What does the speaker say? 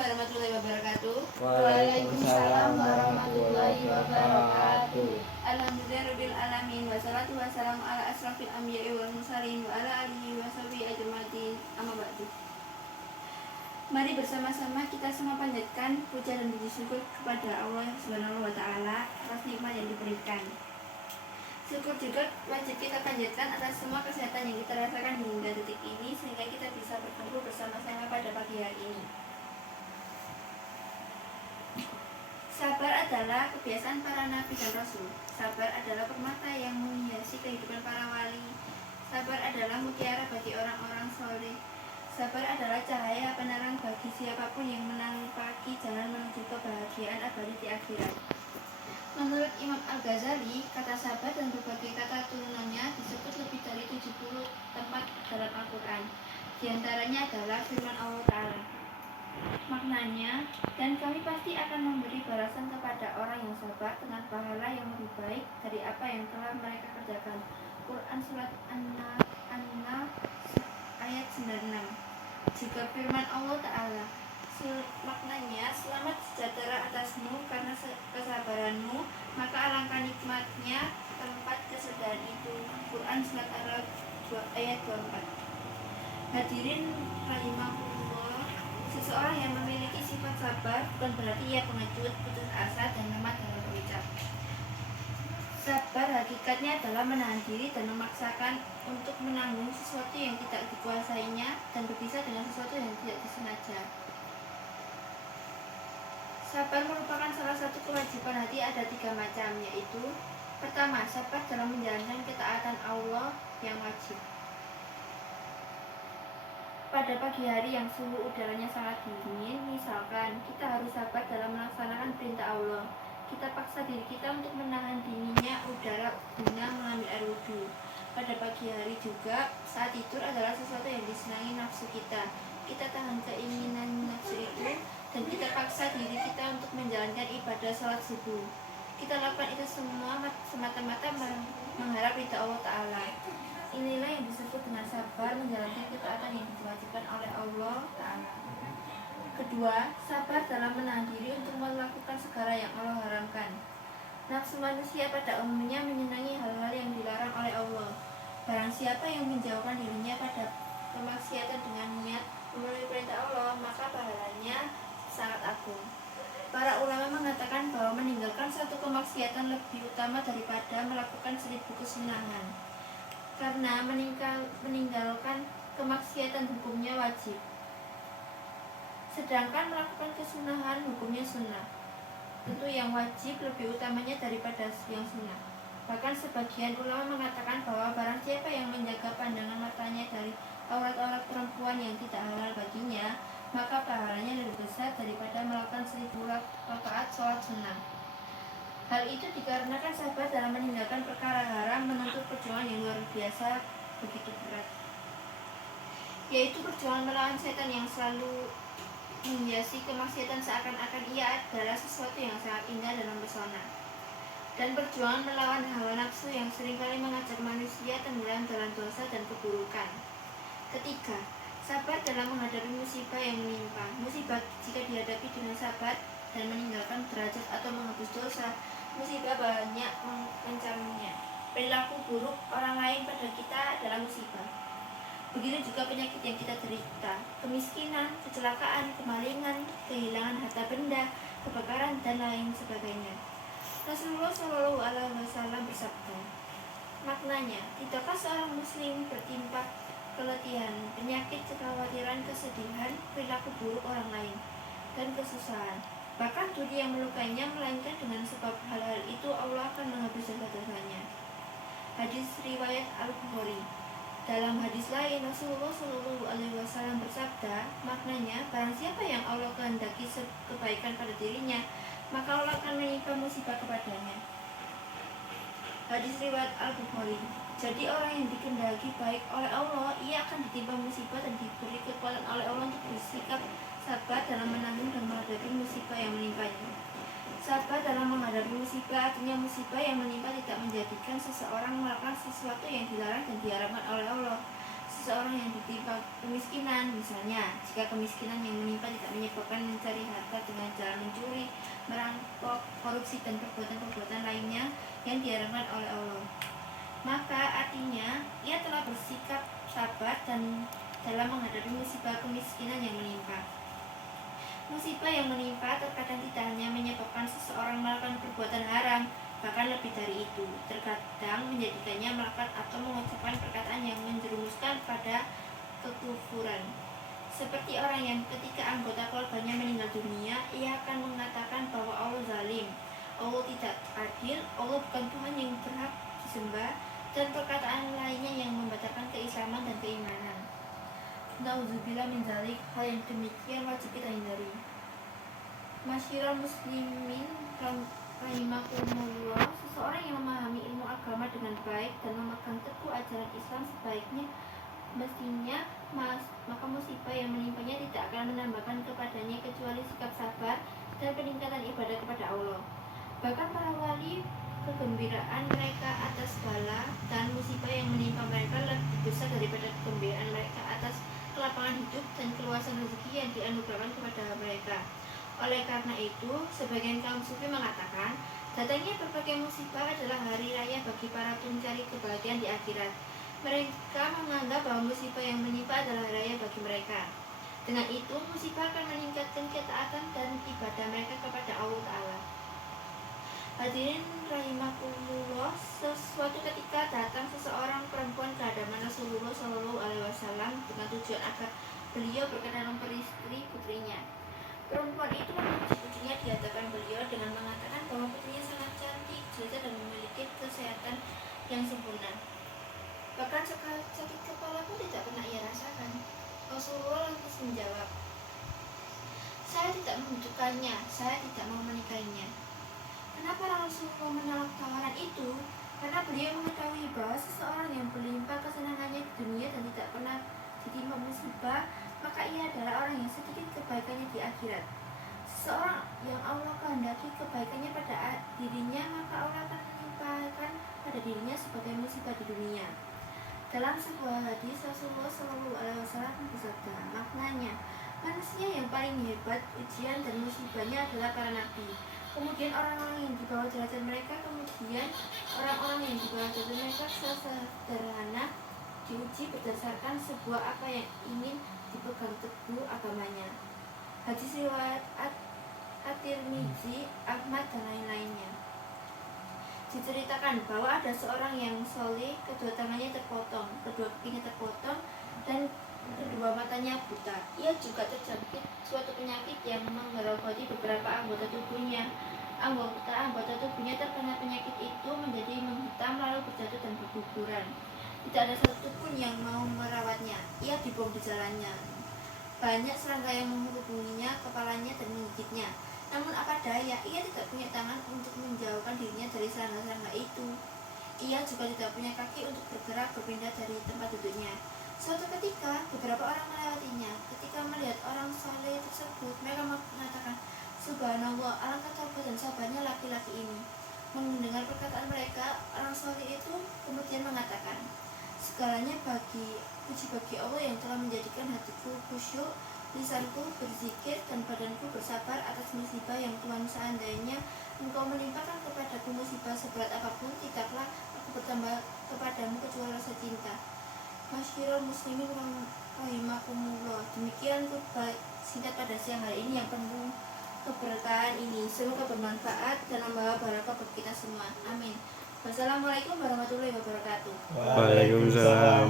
warahmatullahi wabarakatuh. Waalaikumsalam warahmatullahi wabarakatuh. Alhamdulillahirabbil alamin wassalatu wassalamu ala asrofil anbiya'i wal mursalin wa ala alihi wa sahbihi ajmain. Amma ba'du. Mari bersama-sama kita semua panjatkan puja dan puji syukur kepada Allah Subhanahu wa taala atas nikmat yang diberikan. Syukur juga wajib kita panjatkan atas semua kesehatan yang kita rasakan hingga detik ini sehingga kita bisa bertemu bersama-sama pada pagi hari ini. Sabar adalah kebiasaan para nabi dan rasul. Sabar adalah permata yang menghiasi kehidupan para wali. Sabar adalah mutiara bagi orang-orang soleh. Sabar adalah cahaya penerang bagi siapapun yang menampaki jalan menuju kebahagiaan abadi di akhirat. Menurut Imam Al-Ghazali, kata sabar dan berbagai kata turunannya disebut lebih dari 70 tempat dalam Al-Quran. Di antaranya adalah firman Allah Ta'ala. Maknanya, dan kami pasti akan memberi balasan kepada orang yang sabar dengan pahala yang lebih baik dari apa yang telah mereka kerjakan. Quran Surat An-Nahl ayat 96. Juga firman Allah Ta'ala, maknanya, selamat sejahtera atasmu karena kesabaranmu, maka alangkah nikmatnya tempat kesediaan itu. Quran Surat Ar-Ra'd ayat 24. Hadirin rahimahullah, seseorang yang memiliki sifat sabar bukan berarti ia pengecut, putus asa, dan lemah dalam berucap. Sabar hakikatnya adalah menahan diri dan memaksakan untuk menanggung sesuatu yang tidak dikuasainya dan berpisah dengan sesuatu yang tidak disengaja. Sabar merupakan salah satu kewajiban hati, ada 3 macam, yaitu: pertama, sabar dalam menjalankan ketaatan Allah yang wajib. Pada pagi hari yang suhu udaranya sangat dingin, misalkan, kita harus sabar dalam melaksanakan perintah Allah. Kita paksa diri kita untuk menahan dinginnya udara guna mengambil air wudhu. Pada pagi hari juga, saat tidur adalah sesuatu yang disenangi nafsu kita. Kita tahan keinginan nafsu itu dan kita paksa diri kita untuk menjalankan ibadah salat subuh. Kita lakukan itu semua semata-mata mengharap ridha Allah Ta'ala. Inilah yang disebut dengan sabar menjalankan ketaatan yang diwajibkan oleh Allah Ta'ala. Kedua, sabar dalam menahan diri untuk melakukan segala yang Allah haramkan. Nafsu manusia pada umumnya menyenangi hal-hal yang dilarang oleh Allah. Barang siapa yang menjauhkan dirinya pada kemaksiatan dengan niat memenuhi perintah Allah, maka pahalanya sangat agung. Para ulama mengatakan bahwa meninggalkan satu kemaksiatan lebih utama daripada melakukan 1000 kesunahan, karena meninggalkan kemaksiatan hukumnya wajib, sedangkan melakukan kesunahan hukumnya sunnah. Tentu yang wajib lebih utamanya daripada yang sunnah. Bahkan sebagian ulama mengatakan bahwa barang siapa yang menjaga pandangan matanya dari aurat-aurat perempuan yang tidak halal baginya, maka pahalanya lebih besar daripada melakukan 1000 rakaat sholat sunnah. Hal itu dikarenakan sabar dalam meninggalkan perkara haram menuntut perjuangan yang luar biasa begitu berat, yaitu perjuangan melawan setan yang selalu menghiasi kemaksiatan seakan-akan ia adalah sesuatu yang sangat indah dan mempesona, dan perjuangan melawan hawa nafsu yang seringkali mengajak manusia tenggelam dalam dosa dan keburukan. Ketiga, sabar dalam menghadapi musibah yang menimpa. Musibah jika dihadapi dengan sabar dan meninggalkan derajat atau menghapus dosa, musibah banyak mengancamnya. Perilaku buruk orang lain pada kita adalah musibah. Begitu juga penyakit yang kita derita, kemiskinan, kecelakaan, kemalingan, kehilangan harta benda, kebakaran, dan lain sebagainya. Rasulullah SAW bersabda, maknanya, tidakkah seorang muslim bertimpa keletihan, penyakit, kekhawatiran, kesedihan, perilaku buruk orang lain, dan kesusahan, bahkan duri yang melukainya, melainkan dengan sebab hal-hal itu Allah akan menghapus dosa-dosanya. Hadis riwayat Al-Bukhari. Dalam hadis lain, Rasulullah SAW bersabda, maknanya, barang siapa yang Allah kehendaki kebaikan pada dirinya, maka Allah akan menimpa musibah kepadanya. Hadis riwayat Al-Bukhari. Jadi orang yang dikehendaki baik oleh Allah, ia akan ditimpa musibah dan diberi kekuatan oleh Allah untuk bersikap sabar dalam menanggung dan menghadapi musibah yang menimpanya. Sabar dalam menghadapi musibah artinya musibah yang menimpa tidak menjadikan seseorang melakukan sesuatu yang dilarang dan diharamkan oleh Allah. seseorang yang ditimpa kemiskinan. Misalnya, jika kemiskinan yang menimpa tidak menyebabkan mencari harta dengan cara mencuri, merampok, korupsi, dan perbuatan-perbuatan lainnya yang diharamkan oleh Allah, maka artinya ia telah bersikap sabar dan dalam menghadapi musibah kemiskinan yang menimpa. Musibah yang menimpa terkadang tidak hanya menyebabkan seseorang melakukan perbuatan haram, bahkan lebih dari itu, terkadang menjadikannya melakukan atau mengucapkan perkataan yang menjerumuskan pada kekufuran. Seperti orang yang ketika anggota keluarganya meninggal dunia, ia akan mengatakan bahwa Allah zalim, Allah tidak adil, Allah bukan Tuhan yang berhak disembah, dan perkataan lainnya yang membatalkan keislaman dan keimanan. Nauzubillah min dzalik, hal yang demikian wajib kita hindari. Masyiral muslimin rahimakumullah, seseorang yang memahami ilmu agama dengan baik dan memegang teguh ajaran Islam sebaiknya mestinya, maka musibah yang menimpanya tidak akan menambahkan kepadanya kecuali sikap sabar dan peningkatan ibadah kepada Allah. Bahkan para wali, kegembiraan mereka atas bala dan musibah yang menimpa mereka lebih besar daripada kegembiraan mereka atas kelapangan hidup dan keluasan rezeki yang dianugerahkan kepada mereka. Oleh karena itu, sebagian kaum sufi mengatakan, datangnya berbagai musibah adalah hari raya bagi para pencari kebahagiaan di akhirat. Mereka menganggap bahwa musibah yang menimpa adalah hari raya bagi mereka. Dengan itu, musibah akan meningkatkan ketaatan dan ibadah mereka kepada Allah Ta'ala. Hadirin rahimakumullah, suatu ketika datang seseorang perempuan ke hadapan Rasulullah SAW dengan tujuan agar beliau berkenan memperistri putrinya. Perempuan itu memuji putrinya di hadapan beliau dengan mengatakan bahwa putrinya sangat cantik, jelita, dan memiliki kesehatan yang sempurna. Bahkan sakit kepala pun tidak pernah ia rasakan. Rasulullah lantas menjawab, "Saya tidak membutuhkannya, saya tidak mau menikahinya." Kenapa Rasulullah menolak tawaran itu? Karena beliau mengetahui bahwa seseorang yang berlimpah kesenangannya di dunia dan tidak pernah ditimpa musibah, maka ia adalah orang yang sedikit kebaikannya di akhirat. Seseorang yang Allah kehendaki kebaikannya pada dirinya, maka Allah akan menimpakan pada dirinya sebagai musibah di dunia. Dalam sebuah hadis, Rasulullah SAW bersabda, maknanya, manusia yang paling hebat ujian dan musibahnya adalah para nabi, kemudian orang-orang yang di bawah derajat mereka, kemudian orang-orang yang di bawah derajat mereka sesederhana diuji berdasarkan sebuah apa yang ingin dipegang teguh agamanya. Hadis riwayat At-Tirmidzi, Ahmad, dan lain-lainnya. Diceritakan bahwa ada seorang yang soleh, kedua tangannya terpotong, kedua kakinya terpotong, dan kedua matanya buta. Ia juga terjangkit suatu penyakit yang menggerogoti beberapa anggota tubuhnya. Anggota tubuhnya terkena penyakit itu menjadi menghitam lalu berjatuh dan berguguran. Tidak ada satupun yang mau merawatnya. Ia dibuang di jalannya. Banyak serangga yang menghubunginya, kepalanya, dan menggigitnya. Namun apa daya, ia tidak punya tangan untuk menjauhkan dirinya dari serangga-serangga itu. Ia juga tidak punya kaki untuk bergerak berpindah dari tempat duduknya. Suatu ketika, beberapa orang melewatinya. Ketika melihat orang saleh tersebut, mereka mengatakan, "Subhanallah, alangkah taubat dan sabarnya laki-laki ini." Mendengar perkataan mereka, orang saleh itu kemudian mengatakan, "Segalanya puji bagi Allah yang telah menjadikan hatiku khusyuk, lisanku berzikir, dan badanku bersabar atas musibah yang Tuhan, seandainya Engkau menimpakan kepadaku musibah seberat apapun, tidaklah aku bertambah kepadamu kecuali rasa cinta." Masyiral muslimin rahimakumullah, demikian khutbah singkat pada siang hari ini yang penuh keberkahan ini. Semoga bermanfaat dan membawa barakah bagi kita semua. Amin. Wassalamualaikum warahmatullahi wabarakatuh. Waalaikumsalam.